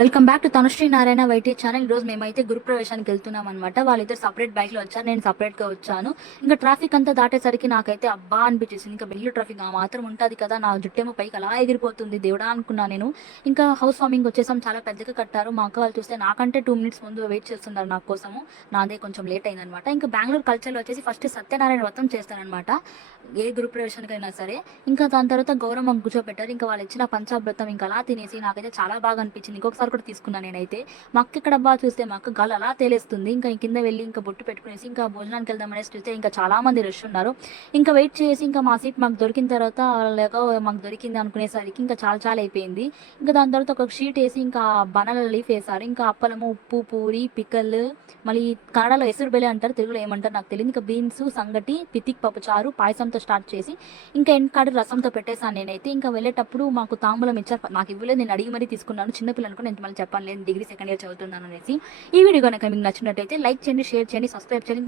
Welcome back to Tanushree Narayana YT channel. ఈ రోజు మేమైతే గురుప్రవేశానికి వెళ్తున్నాం అనమాట. వాళ్ళిద్దరు సపరేట్ బైక్ లో వచ్చారు, నేను సపరేట్ గా వచ్చాను. ఇంకా ట్రాఫిక్ అంతా దాటేసరికి నాకైతే అబ్బా అనిపించేసింది. ఇంకా బెంగళూరు ట్రాఫిక్ ఆ మాత్రం ఉంటది కదా, నా జుట్టేమో పైకి అలా ఎగిరిపోతుంది దేవుడా అనుకున్నా నేను. ఇంకా హౌస్ వార్మింగ్ వచ్చేసాం, చాలా పెద్దగా కట్టారు. మా అక్క వాళ్ళు చూస్తే నాకంటే 2 minutes ముందు వెయిట్ చేస్తున్నారు నా కోసము. నాదే కొంచెం లేట్ అయిందనమాట. ఇంకా బెంగళూరు కల్చర్లో వచ్చేసి ఫస్ట్ సత్యనారాయణ వ్రతం చేస్తారనమాట, ఏ గురుప్రవేశానికైనా సరే. ఇంకా దాని తర్వాత గౌరవం కూర్చోబెట్టారు. ఇంకా వాళ్ళు ఇచ్చిన పంచామృతం ఇంకా అలా తినేసి నాకైతే చాలా బాగా అనిపించింది. ఇంకొకసారి కూడా తీసుకున్నాను నేనైతే. మా అక్క ఇక్కడ బాగా చూస్తే మా అక్క గాలి అలా తేలేస్తుంది. ఇంకా కింద వెళ్ళి ఇంకా బొట్టు పెట్టుకునేసి ఇంకా భోజనానికి వెళ్దాం అనేసి చూస్తే ఇంకా చాలా మంది రష్ ఉన్నారు. ఇంకా వెయిట్ చేసి ఇంకా మా సీట్ మాకు దొరికిన తర్వాత లేక మాకు దొరికింది అనుకునేసరికి ఇంకా చాలా చాలా అయిపోయింది. ఇంకా దాని తర్వాత ఒక షీట్ వేసి ఇంకా బనానా లీఫ్ వేసారు. ఇంకా అప్పలము, ఉప్పు, పూరి, పికల్, మళ్ళీ కన్నడలో ఎసురు బెలే అంటారు, తెలుగులో ఏమంటారు నాకు తెలియదు. ఇంకా బీన్స్ సంగటి, పితిక్ పప్పు చారు, పాయసంతో స్టార్ట్ చేసి ఇంకా ఎండ్ కార్డు రసంతో పెట్టేశాను నేనైతే. ఇంకా వెళ్ళేటప్పుడు మాకు తాంబూలం ఇచ్చారు, నాకు ఇవ్వలేదు, నేను అడిగి మరీ తీసుకున్నాను. చిన్నపిల్లలకు నేను మళ్ళీ చెప్పాను లేదు, డిగ్రీ సెకండ్ ఇయర్ చదువుతున్నాను అనేసి. ఈ వీడియో కనుక మీకు నచ్చినట్టయితే లైక్ చేయండి, షేర్ చేయండి, సబ్స్క్రైబ్ చేయండి.